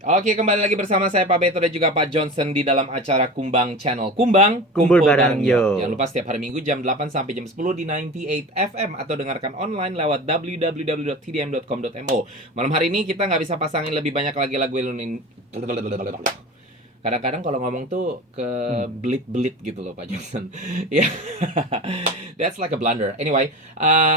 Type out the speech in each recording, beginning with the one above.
Oke, kembali lagi bersama saya Pak Beto dan juga Pak Johnson di dalam acara Kumbang Channel. Kumbang, Kumpul kumpul bareng bareng yo. yo. Jangan lupa setiap hari Minggu jam 8 sampai jam 10 di 98 FM atau dengarkan online lewat www.tdm.com.mo. Malam hari ini kita nggak bisa pasangin lebih banyak lagi lagu Indonesia. Kadang-kadang kalau ngomong tuh ke belit-belit gitu loh Pak Johnson. Ya, that's like a blunder. Anyway,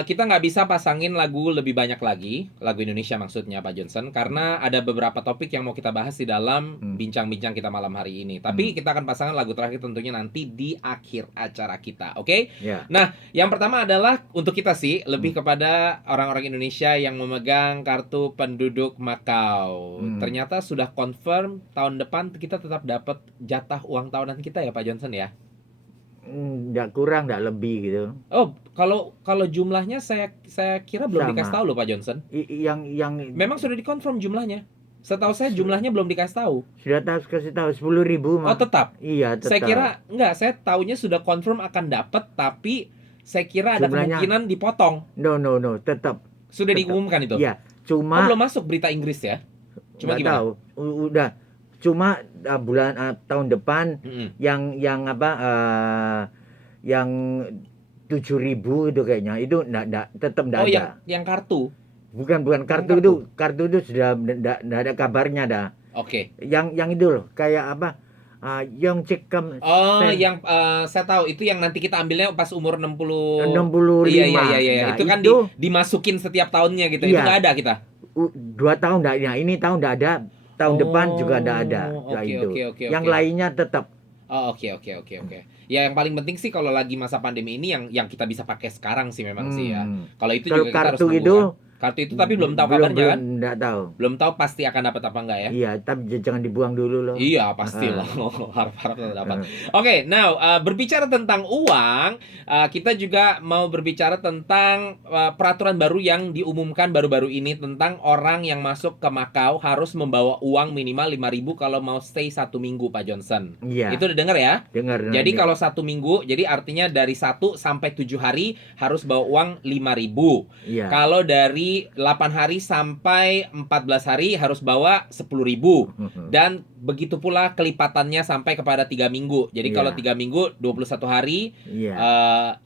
kita nggak bisa pasangin lagu lebih banyak lagi, lagu Indonesia maksudnya Pak Johnson, karena ada beberapa topik yang mau kita bahas di dalam bincang-bincang kita malam hari ini. Tapi kita akan pasangkan lagu terakhir tentunya nanti di akhir acara kita, oke? Ya. Nah, yang pertama adalah untuk kita sih lebih kepada orang-orang Indonesia yang memegang kartu penduduk Makau. Ternyata sudah confirm tahun depan kita tetap dapat jatah uang tahunan kita ya Pak Johnson ya. Nggak kurang, nggak lebih gitu. Oh, kalau jumlahnya saya kira belum Sama. dikasih tahu loh Pak Johnson. Yang Memang sudah dikonfirm jumlahnya. Setahu saya jumlahnya belum dikasih tahu. sudah kasih tahu 10.000 Oh, tetap. Iya, tetap. Saya kira enggak, saya taunya sudah confirm akan dapat, tapi saya kira ada Jumlahnya- kemungkinan dipotong. No, tetap. Sudah Tetap. diumumkan itu. Iya, Oh, cuma belum masuk berita Inggris ya. Cuma nggak gimana? tahu. Udah. Cuma bulan tahun depan Mm-mm. yang yang 7.000 itu kayaknya itu tetap nggak Oh, ada. yang kartu. Bukan kartu. kartu itu sudah nggak ada kabarnya dah. Oke. Yang itu loh kayak apa? Yang cekam. Oh, yang saya tahu itu yang nanti kita ambilnya pas umur 60. 65. Iya. Nah, Itu kan dimasukin setiap tahunnya gitu. Itu Iya. nggak ada kita. 2 tahun enggak ya. Ini tahun enggak ada. Tahun depan juga enggak ada. Nah, itu. Oke. Yang lainnya tetap. Oh, oke. Ya, yang paling penting sih kalau lagi masa pandemi ini yang kita bisa pakai sekarang sih memang sih ya. Kalau itu Kalau juga kita harus kartu nunggu itu kan. Kartu itu tapi belum tahu kabarnya kan? Enggak tahu. Belum tahu pasti akan dapat apa enggak ya? Iya, tapi jangan dibuang dulu loh. Iya, pasti loh. Harap-harap tetap dapat. Oke, now berbicara tentang uang, kita juga mau berbicara tentang peraturan baru yang diumumkan baru-baru ini tentang orang yang masuk ke Makau harus membawa uang minimal 5.000 kalau mau stay 1 minggu, Pak Johnson. Iya. Itu udah dengar ya? Dengar. Jadi kalau 1 minggu, jadi artinya dari 1 sampai 7 hari harus bawa uang 5.000. Iya. Kalau dari 8 hari sampai 14 hari harus bawa 10.000. Dan begitu pula kelipatannya sampai kepada 3 minggu. Jadi kalau 3 minggu 21 hari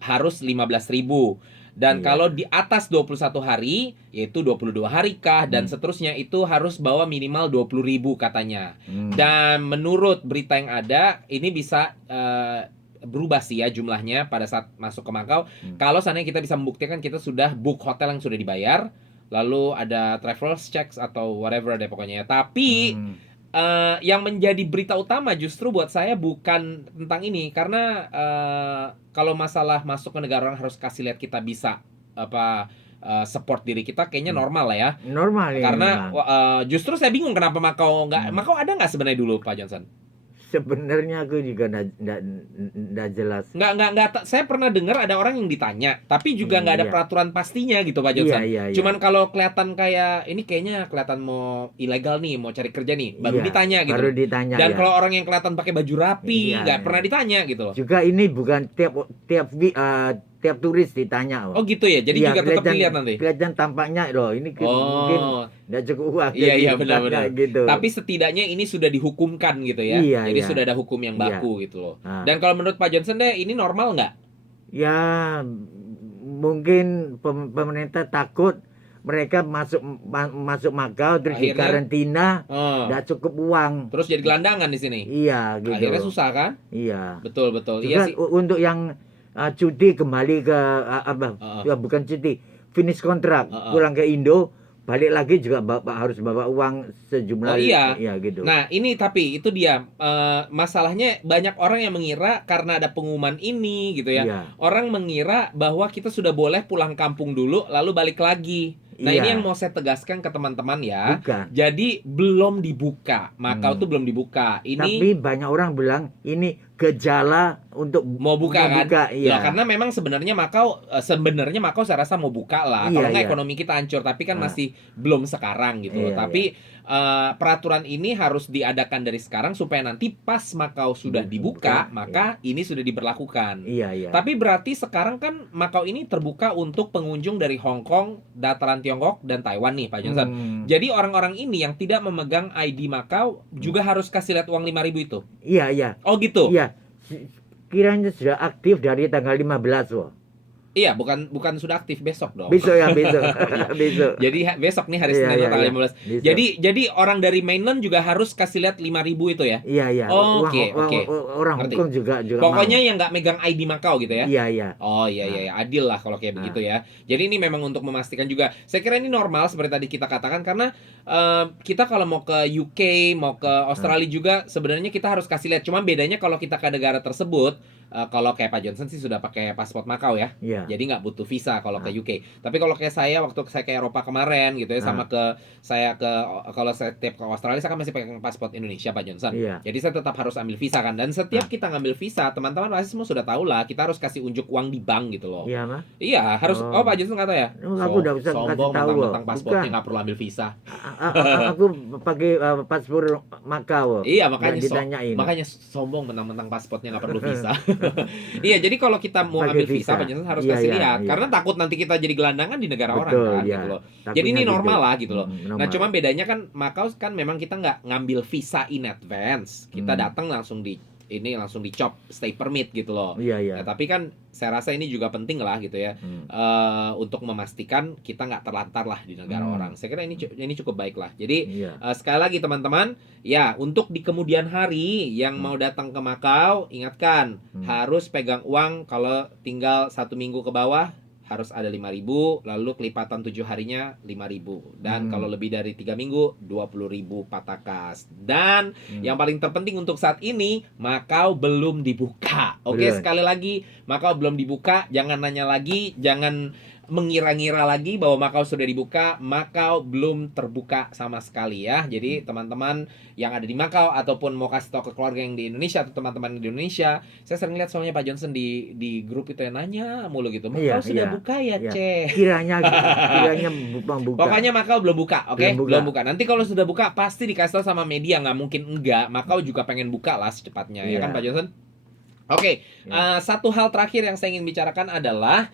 harus 15.000. Dan kalau di atas 21 hari yaitu 22 hari kah dan seterusnya itu harus bawa minimal 20.000 katanya. Dan menurut berita yang ada ini bisa berubah sih ya jumlahnya pada saat masuk ke Makau. Kalau seandainya kita bisa membuktikan kita sudah book hotel yang sudah dibayar, lalu ada travelers checks atau whatever deh pokoknya ya. Tapi yang menjadi berita utama justru buat saya bukan tentang ini, karena kalau masalah masuk ke negara orang harus kasih lihat kita bisa support diri kita kayaknya normal lah ya. Normal ya. Karena justru saya bingung kenapa Makau nggak Makau ada nggak sebenarnya dulu Pak Johnson? Sebenarnya aku juga nggak jelas. Nggak. Saya pernah dengar ada orang yang ditanya, tapi juga nggak ada Iya. peraturan pastinya gitu Pak Johnson. Iya. Cuman kalau kelihatan kayak ini kayaknya kelihatan mau ilegal nih, mau cari kerja nih, baru ditanya gitu. Baru ditanya. Dan kalau orang yang kelihatan pakai baju rapi, nggak pernah ditanya gitu loh. Juga ini bukan tiap turis ditanya. Oh gitu ya, jadi juga tetap dilihat nanti. Kelihatan tampaknya loh, ini mungkin nggak cukup uang. Iya benar. Gitu. Tapi setidaknya ini sudah dihukumkan gitu ya. Iya, jadi iya. sudah ada hukum yang baku gitu loh. Ah. Dan kalau menurut Pak Johnson deh, ini normal nggak? Ya mungkin pemerintah takut mereka masuk Makau terus di karantina, nggak cukup uang. Terus jadi gelandangan di sini. Iya gitu. Akhirnya susah kan? Iya. Betul. Juga Iya sih. untuk yang cuti kembali ke ya bukan cuti, finish kontrak, pulang ke Indo, balik lagi juga harus bawa uang sejumlah. Oh iya. Gitu. Nah ini tapi itu dia masalahnya, banyak orang yang mengira karena ada pengumuman ini gitu ya. Iya. Orang mengira bahwa kita sudah boleh pulang kampung dulu lalu balik lagi. Nah ini yang mau saya tegaskan ke teman-teman ya. Bukan. Jadi belum dibuka, Makau tuh belum dibuka. Ini Tapi banyak orang bilang ini gejala untuk mau buka kan? iya. Nah, karena memang sebenarnya Makau saya rasa mau buka lah. Iya, Kalau nggak iya. ekonomi kita hancur, tapi kan Ah. masih belum sekarang gitu loh. Iya, Tapi peraturan ini harus diadakan dari sekarang supaya nanti pas Makau sudah dibuka, maka ini sudah diberlakukan. Iya, iya. Tapi berarti sekarang kan Makau ini terbuka untuk pengunjung dari Hong Kong, dataran Tiongkok, dan Taiwan nih Pak Johnson. Jadi orang-orang ini yang tidak memegang ID Makau juga harus kasih lihat uang 5.000 itu. Iya, iya. Oh gitu. Iya. Kiranya sudah aktif dari tanggal 15 loh. Iya, bukan sudah aktif besok dong. Besok ya, besok. Besok. Jadi besok nih hari Iya, Senin iya, tanggal iya. 15. Besok. Jadi orang dari mainland juga harus kasih lihat 5.000 itu ya. Iya, iya. Oke. Orang Ngerti. Hongkong juga Pokoknya mau. yang nggak megang ID Makau gitu ya. Iya, iya. Oh iya, adil lah kalau kayak begitu ya. Jadi ini memang untuk memastikan juga. Saya kira ini normal seperti tadi kita katakan karena kita kalau mau ke UK, mau ke Australia juga sebenarnya kita harus kasih lihat. Cuma bedanya kalau kita ke negara tersebut, kalau kayak Pak Johnson sih sudah pakai paspor Makau ya. Iya. Jadi nggak butuh visa kalau ke UK. Tapi kalau kayak saya waktu saya ke Eropa kemarin gitu ya, sama kalau saya tiap ke Australia saya kan masih pakai paspor Indonesia Pak Johnson. Iya. Jadi saya tetap harus ambil visa kan. Dan setiap kita ngambil visa, teman-teman pasti semua sudah tahu lah, kita harus kasih unjuk uang di bank gitu loh. Iya, Mas. Iya, harus. Oh, Pak Johnson nggak tahu ya? Aku udah bisa kasih Sombong tahu. mentang-mentang paspornya Bukan. nggak perlu ambil visa. Aku pakai paspor Makau. Iya, Nggak ditanyain. makanya sombong mentang-mentang paspornya nggak perlu visa. Iya, jadi kalau kita mau Pakai ambil visa, visa. Pak Johnson harus Iya, kasih iya, lihat. iya. Karena takut nanti kita jadi gelandangan di negara orang Betul, kan, iya. gitu loh. Takutnya Jadi ini gitu. normal lah gitu loh. Normal. Nah, cuma bedanya kan Makau kan memang kita nggak ngambil visa in advance. Kita datang langsung dicop stay permit gitu loh. Iya, iya. Nah, tapi kan saya rasa ini juga penting lah gitu ya. Untuk memastikan kita nggak terlantar lah di negara orang. Saya kira ini cukup baik lah. Jadi sekali lagi teman-teman, ya untuk di kemudian hari yang mau datang ke Makau, ingatkan harus pegang uang kalau tinggal 1 minggu ke bawah harus ada 5.000, lalu kelipatan 7 harinya 5.000, dan kalau lebih dari 3 minggu 20.000 patakas. Dan yang paling terpenting untuk saat ini, Makau belum dibuka. Oke, sekali lagi, Makau belum dibuka. Jangan nanya lagi, jangan mengira-ngira lagi bahwa Makau sudah dibuka. Makau belum terbuka sama sekali ya. Jadi teman-teman yang ada di Makau ataupun mau kasih tahu ke keluarga yang di Indonesia atau teman-teman di Indonesia, saya sering lihat soalnya Pak Johnson di grup itu yang nanya mulu gitu. Makau sudah buka ya, Ceh. Kiranya buka. Pokoknya Makau belum buka, oke? Belum buka. Nanti kalau sudah buka pasti dikasih tahu sama media, nggak mungkin enggak. Makau juga pengen buka lah secepatnya, ya kan Pak Johnson? Oke, satu hal terakhir yang saya ingin bicarakan adalah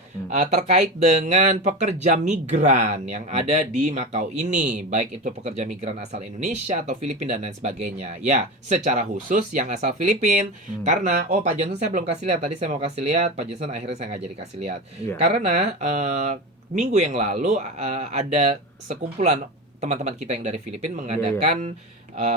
terkait dengan pekerja migran yang ada di Makau ini, baik itu pekerja migran asal Indonesia atau Filipina dan lain sebagainya. Ya, secara khusus yang asal Filipina, karena Pak Johnson saya belum kasih lihat, tadi saya mau kasih lihat, Pak Johnson akhirnya saya nggak jadi kasih lihat. Karena minggu yang lalu ada sekumpulan teman-teman kita yang dari Filipina mengadakan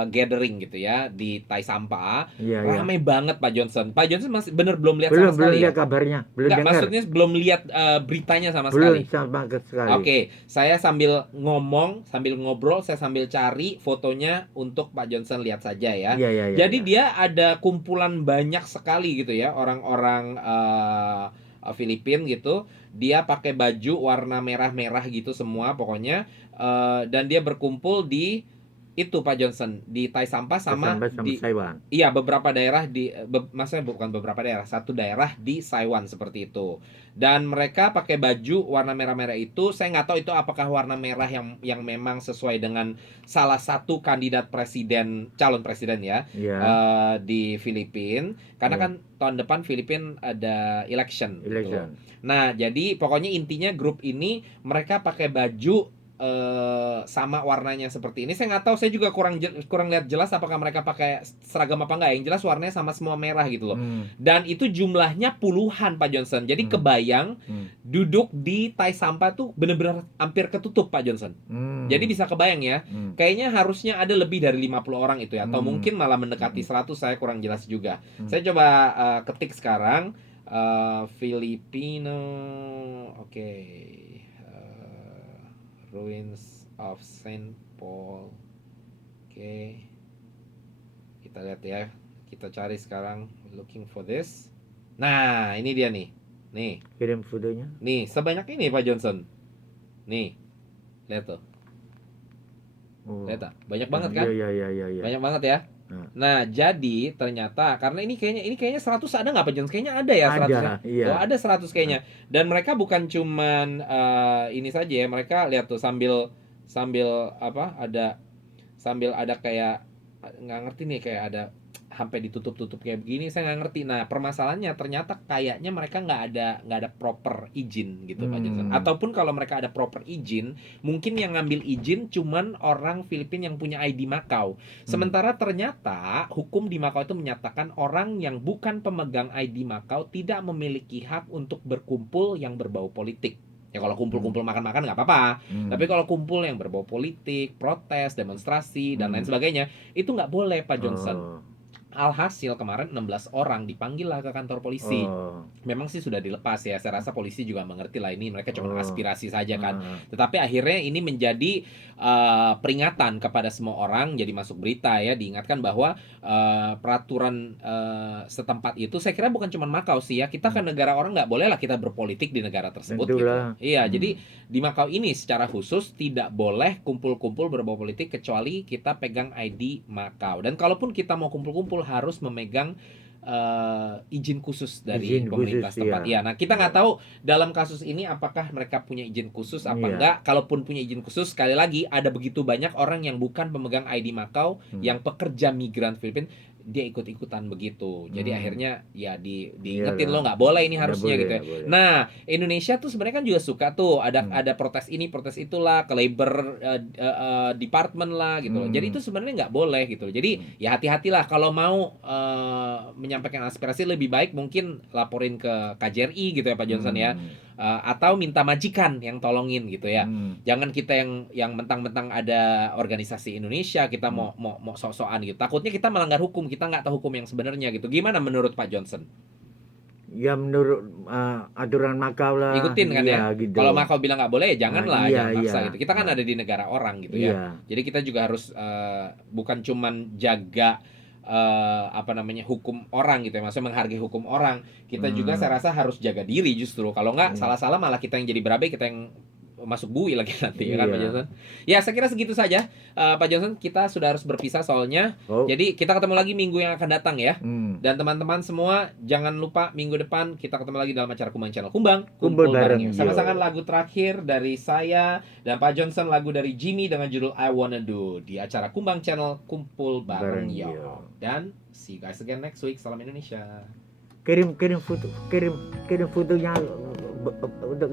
gathering gitu ya di Tai Sampah. Ramai banget Pak Johnson. Pak Johnson masih belum lihat sama sekali. Belum lihat kabarnya, belum dengar. Maksudnya belum lihat beritanya sama belum sekali. Sama sekali. Oke, saya sambil ngomong, sambil ngobrol, saya sambil cari fotonya untuk Pak Johnson lihat saja ya. Jadi dia ada kumpulan banyak sekali gitu ya, orang-orang Filipina gitu. Dia pakai baju warna merah-merah gitu semua pokoknya, dan dia berkumpul di itu Pak Johnson di Tai Sampah sama di Taiwan. Iya, beberapa daerah maksudnya bukan beberapa daerah, satu daerah di Taiwan seperti itu. Dan mereka pakai baju warna merah-merah itu. Saya nggak tahu itu apakah warna merah yang memang sesuai dengan salah satu kandidat calon presiden ya, di Filipina. Karena kan tahun depan Filipina ada election. Gitu. Nah, jadi pokoknya intinya grup ini mereka pakai baju sama warnanya seperti ini. Saya nggak tahu, saya juga kurang lihat jelas apakah mereka pakai seragam apa enggak. Yang jelas warnanya sama semua merah gitu loh. Dan itu jumlahnya puluhan Pak Johnson. Jadi kebayang duduk di Tai Sampah tuh bener-bener hampir ketutup Pak Johnson. Jadi bisa kebayang ya. Kayaknya harusnya ada lebih dari 50 orang itu ya, atau mungkin malah mendekati 100, saya kurang jelas juga. Saya coba ketik sekarang Filipino. Oke. Ruins of Saint Paul. Oke. Kita lihat ya. Kita cari sekarang, looking for this. Nah, ini dia nih. Nih. Kirim fotonya. Nih, sebanyak ini Pak Johnson. Nih. Lihat tuh. Lihat tak? Banyak banget kan? Iya. Banyak banget ya. Nah, jadi ternyata karena ini kayaknya 100 ada nggak Pak Jones? Kayaknya ada ya 100 ya. Iya. Oh, ada 100 kayaknya. Dan mereka bukan cuman ini saja ya, mereka lihat tuh sambil sambil apa? Sambil ada kayak nggak ngerti nih, kayak ada sampai ditutup-tutup kayak begini, saya nggak ngerti. Nah, permasalahannya ternyata kayaknya mereka nggak ada proper izin gitu Pak Johnson. Ataupun kalau mereka ada proper izin, mungkin yang ngambil izin cuman orang Filipina yang punya ID Macau. Sementara ternyata hukum di Macau itu menyatakan orang yang bukan pemegang ID Macau tidak memiliki hak untuk berkumpul yang berbau politik. Ya kalau kumpul-kumpul makan-makan nggak apa-apa. Tapi kalau kumpul yang berbau politik, protes, demonstrasi, dan lain sebagainya, itu nggak boleh Pak Johnson. Alhasil kemarin 16 orang dipanggil lah ke kantor polisi. Memang sih sudah dilepas ya. Saya rasa polisi juga mengerti lah ini mereka cuma aspirasi saja kan. Tetapi akhirnya ini menjadi peringatan kepada semua orang, jadi masuk berita ya, diingatkan bahwa peraturan setempat itu saya kira bukan cuma Macau sih ya. Kita kan negara orang, nggak boleh lah kita berpolitik di negara tersebut gitu. Iya, jadi di Macau ini secara khusus tidak boleh kumpul-kumpul berbau politik kecuali kita pegang ID Macau. Dan kalaupun kita mau kumpul-kumpul harus memegang izin khusus dari pemerintah setempat. Iya. Nah, kita nggak tahu dalam kasus ini apakah mereka punya izin khusus apa enggak. Kalaupun punya izin khusus, sekali lagi ada begitu banyak orang yang bukan pemegang ID Macau, yang pekerja migran Filipina, dia ikut-ikutan begitu. Jadi akhirnya ya diingetin lo nggak boleh ini harusnya gitu ya. Nah, Indonesia tuh sebenarnya kan juga suka tuh ada protes ini, protes itulah, ke labor department lah gitu loh. Jadi itu sebenarnya nggak boleh gitu loh. Jadi ya hati-hatilah kalau mau menyampaikan aspirasi, lebih baik mungkin laporin ke KJRI gitu ya Pak Johnson ya. Atau minta majikan yang tolongin gitu ya. Jangan kita yang mentang-mentang ada organisasi Indonesia kita mau sok-sokan gitu. Takutnya kita melanggar hukum, kita nggak tahu hukum yang sebenarnya gitu. Gimana menurut Pak Johnson? Ya menurut aturan Macau lah. Ikutin kan ya. Gitu. Kalau Macau bilang nggak boleh, ya janganlah, jangan maksa gitu. Kita kan ada di negara orang gitu ya. Jadi kita juga harus bukan cuman jaga hukum orang gitu ya, maksudnya menghargai hukum orang, kita juga saya rasa harus jaga diri justru. Kalau nggak salah-salah malah kita yang jadi berabe, kita yang masuk bui lagi nanti ya kan Pak Johnson. Ya saya kira segitu saja Pak Johnson, kita sudah harus berpisah soalnya. Jadi kita ketemu lagi minggu yang akan datang ya. Dan teman-teman semua jangan lupa minggu depan kita ketemu lagi dalam acara Kumbang Channel. Kumpul bareng. Sama-sama lagu terakhir dari saya dan Pak Johnson, lagu dari Jimmy dengan judul I Wanna Do di acara Kumbang Channel Kumpul Bareng Yo. Dan see you guys again next week. Salam Indonesia. Kirim fotonya untuk